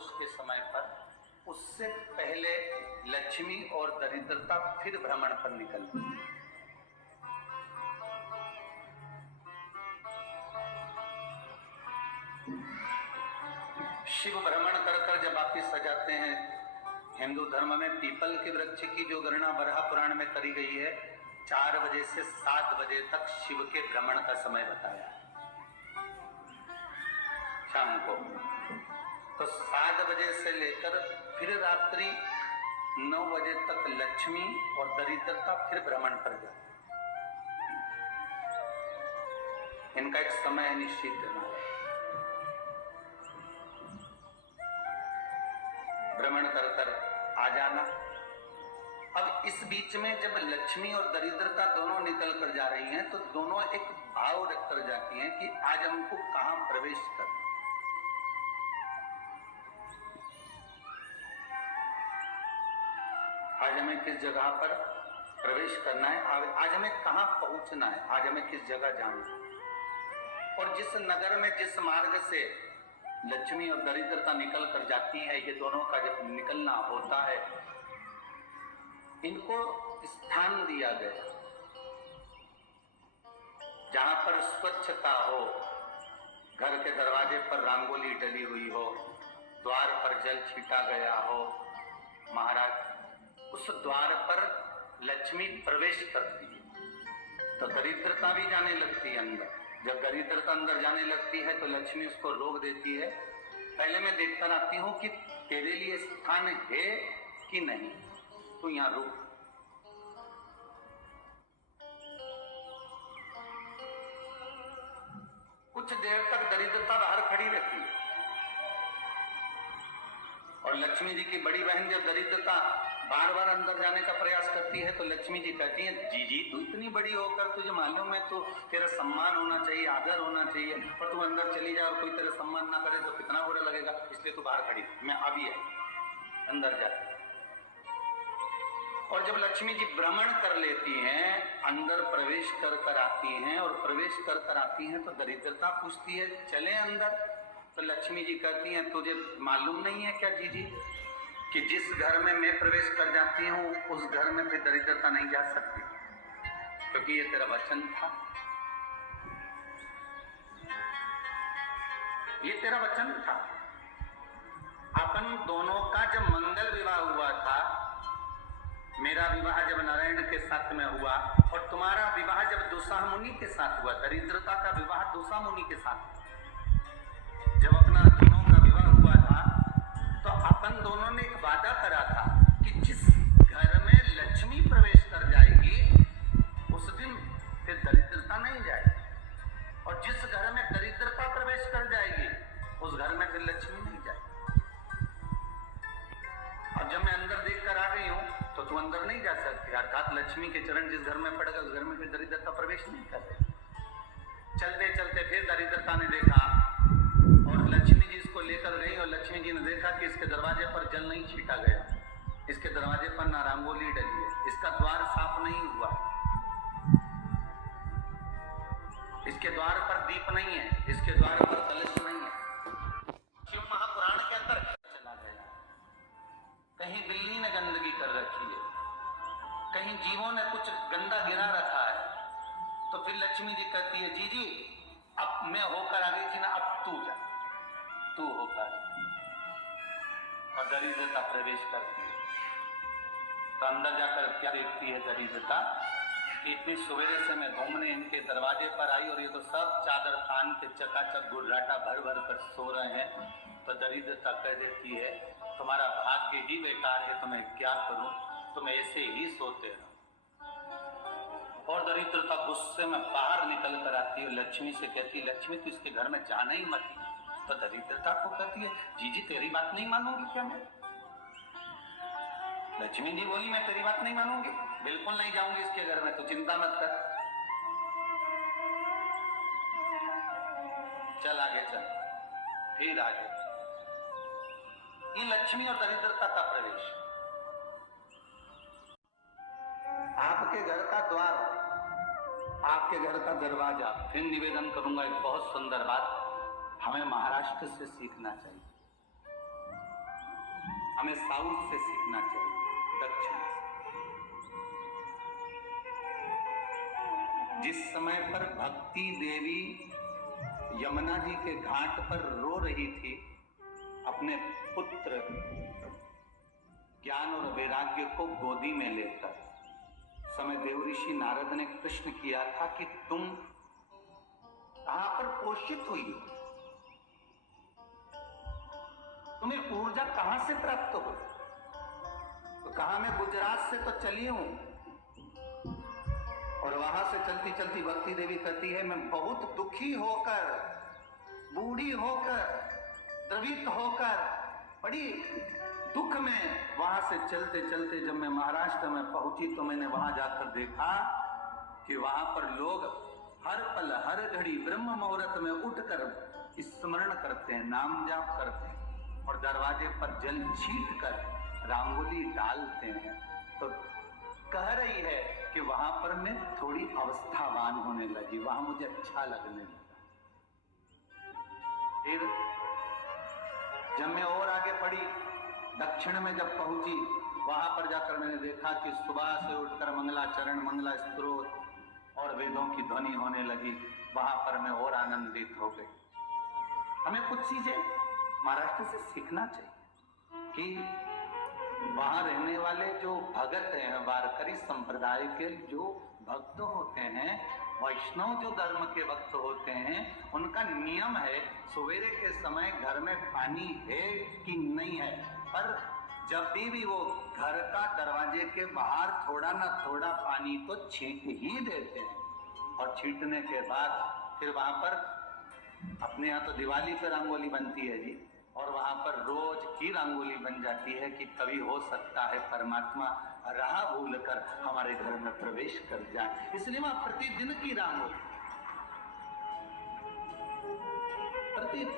प्रदोष के समय पर, उससे पहले लक्ष्मी और दरिद्रता फिर भ्रमण पर निकलती है। शिव भ्रमण कर कर जब वापिस आ जाते हैं, हिंदू धर्म में पीपल के वृक्ष की जो गणना बराह पुराण में करी गई है, 4 बजे से 7 बजे तक शिव के भ्रमण का समय बताया है शाम को। तो 7 बजे से लेकर फिर रात्रि 9 बजे तक लक्ष्मी और दरिद्रता फिर भ्रमण पर जाती है। इनका एक समय निश्चित देना है, भ्रमण कर कर आ जाना। अब इस बीच में जब लक्ष्मी और दरिद्रता दोनों निकल कर जा रही हैं, तो दोनों एक भाव रख कर जाती हैं कि आज हमको कहां प्रवेश करना, आज हमें किस जगह पर प्रवेश करना है, आज हमें कहां पहुंचना है, आज हमें किस जगह जाना है। और जिस नगर में जिस मार्ग से लक्ष्मी और दरिद्रता निकल कर जाती है, ये दोनों का जब निकलना होता है, इनको स्थान दिया गया जहां पर स्वच्छता हो, घर के दरवाजे पर रंगोली डली हुई हो, द्वार पर जल छीटा गया हो। महाराज, उस द्वार पर लक्ष्मी प्रवेश करती है तो दरिद्रता भी जाने लगती है अंदर। जब दरिद्रता अंदर जाने लगती है तो लक्ष्मी उसको रोक देती है, पहले मैं देखकर आती हूं कि तेरे लिए स्थान है कि नहीं, तू यहां रुक। कुछ देर तक दरिद्रता बाहर खड़ी रहती है और लक्ष्मी जी की बड़ी बहन जब दरिद्रता बार बार अंदर जाने का प्रयास करती है तो लक्ष्मी जी कहती हैं, जी तू इतनी बड़ी होकर तुझे मालूम है, तो तेरा सम्मान होना चाहिए, आदर होना चाहिए, और तू अंदर चली जा और कोई तेरा सम्मान ना करे तो कितना बुरा लगेगा, इसलिए तू बाहर खड़ी, मैं अभी आई, अंदर जा। और जब लक्ष्मी जी भ्रमण कर लेती हैं, अंदर प्रवेश कर कर आती हैं, और प्रवेश कर कर आती हैं तो दरिद्रता पूछती है चले अंदर, तो लक्ष्मी जी कहती हैं, तुझे मालूम नहीं है क्या जी कि जिस घर में मैं प्रवेश कर जाती हूँ उस घर में फिर दरिद्रता नहीं जा सकती, क्योंकि ये तेरा वचन था, ये तेरा वचन था। अपन दोनों का जब मंगल विवाह हुआ था, मेरा विवाह जब नारायण के साथ में हुआ और तुम्हारा विवाह जब दूसरा मुनि के साथ हुआ, दरिद्रता का विवाह दूसरा मुनि के साथ, जब अपना दोनों का विवाह हुआ था तो अपन दोनों ने एक वादा करा था कि जिस घर में लक्ष्मी प्रवेश कर जाएगी उस दिन फिर दरिद्रता नहीं जाएगी, और जिस घर में दरिद्रता प्रवेश कर जाएगी उस घर में फिर लक्ष्मी नहीं जाएगी। अब जब मैं अंदर देख कर आ गई हूं तो तू अंदर नहीं जा सकती, अर्थात लक्ष्मी के चरण जिस घर में पड़ गए उस घर में फिर दरिद्रता प्रवेश नहीं कर रही। चलते चलते फिर दरिद्रता ने देखा और लक्ष्मी जी इसको लेकर गई, और लक्ष्मी जी ने देखा कि इसके दरवाजे पर जल नहीं छीटा गया, इसके दरवाजे पर ना रंगोली डली है, इसका द्वार साफ नहीं हुआ, इसके द्वार पर दीप नहीं है, इसके द्वार पर कलश नहीं है। शिव महापुराण के अंदर चला गया, कहीं बिल्ली ने गंदगी कर रखी है, कहीं जीवों ने कुछ गंदा गिरा रखा है, तो फिर लक्ष्मी जी कहती है, जी अब मैं होकर आ गई थी ना, अब तू जा, तू होकर, और दरिद्रता प्रवेश करती है। तो अंदर जाकर क्या देखती है दरिद्रता, इतनी सवेरे से मैं घूमने इनके दरवाजे पर आई और ये तो सब चादर तान के चकाचक गुर्राटा भर भर कर सो रहे हैं। तो दरिद्रता कह देती है, तुम्हारा भाग्य ही बेकार है, तो मैं क्या करूं, तुम ऐसे ही सोते रहो। और दरिद्रता गुस्से में बाहर निकल कर आती है, लक्ष्मी से कहती है, लक्ष्मी तू इसके घर में जाना ही मत। तो दरिद्रता को कहती है, जी तेरी बात नहीं मानूंगी क्या मैं? लक्ष्मी जी बोली, मैं तेरी बात नहीं मानूंगी, बिल्कुल नहीं जाऊंगी इसके घर में, तो चिंता मत कर, चल आगे चल। फिर आगे ये लक्ष्मी और दरिद्रता का प्रवेश, आपके घर का द्वार, आपके घर का दरवाजा। फिर निवेदन करूंगा, एक बहुत सुंदर बात हमें महाराष्ट्र से सीखना चाहिए। हमें साउथ से सीखना चाहिए, दक्षिण से। जिस समय पर भक्ति देवी यमुना जी के घाट पर रो रही थी, अपने पुत्र ज्ञान और वैराग्य को गोदी में लेकर, समय देवऋषि नारद ने प्रश्न किया था कि तुम कहां पर पोषित हुई हो, तुम्हें ऊर्जा कहां से प्राप्त हो? तो कहा मैं गुजरात से तो चली हूं, और वहां से चलती चलती भक्ति देवी कहती है मैं बहुत दुखी होकर, बूढ़ी होकर, द्रवित होकर, बड़ी दुख में वहां से चलते चलते जब मैं महाराष्ट्र में पहुंची तो मैंने वहां जाकर देखा कि वहां पर लोग हर पल हर घड़ी ब्रह्म मुहूर्त में उठकर स्मरण करते हैं, नाम जाप करते हैं और दरवाजे पर जल छीट कर रंगोली डालते हैं। तो कह रही है कि वहां पर मैं थोड़ी अवस्थावान होने लगी, वहां मुझे अच्छा लगने लगा। फिर जब मैं और आगे बढ़ी, दक्षिण में जब पहुंची, वहां पर जाकर मैंने देखा कि सुबह से उठकर मंगलाचरण, मंगला स्तोत्र और वेदों की ध्वनि होने लगी। वहां पर मैं और आनंदित हो गई। हमें कुछ चीजें महाराष्ट्र से सीखना चाहिए कि वहां रहने वाले जो भगत हैं, वारकरी संप्रदाय के जो भक्त होते हैं, वैष्णव जो धर्म के भक्त होते हैं, उनका नियम है सवेरे के समय घर में पानी है कि नहीं है, पर जब भी वो घर का दरवाजे के बाहर थोड़ा ना थोड़ा पानी तो छींट ही देते हैं। और छींटने के बाद फिर वहां पर अपने यहाँ तो दिवाली पे रंगोली बनती है जी, और वहां पर रोज की रंगोली बन जाती है कि कभी हो सकता है परमात्मा राह भूल कर हमारे घर में प्रवेश कर जाए, इसलिए वहां प्रतिदिन की रंगोली, प्रतिदिन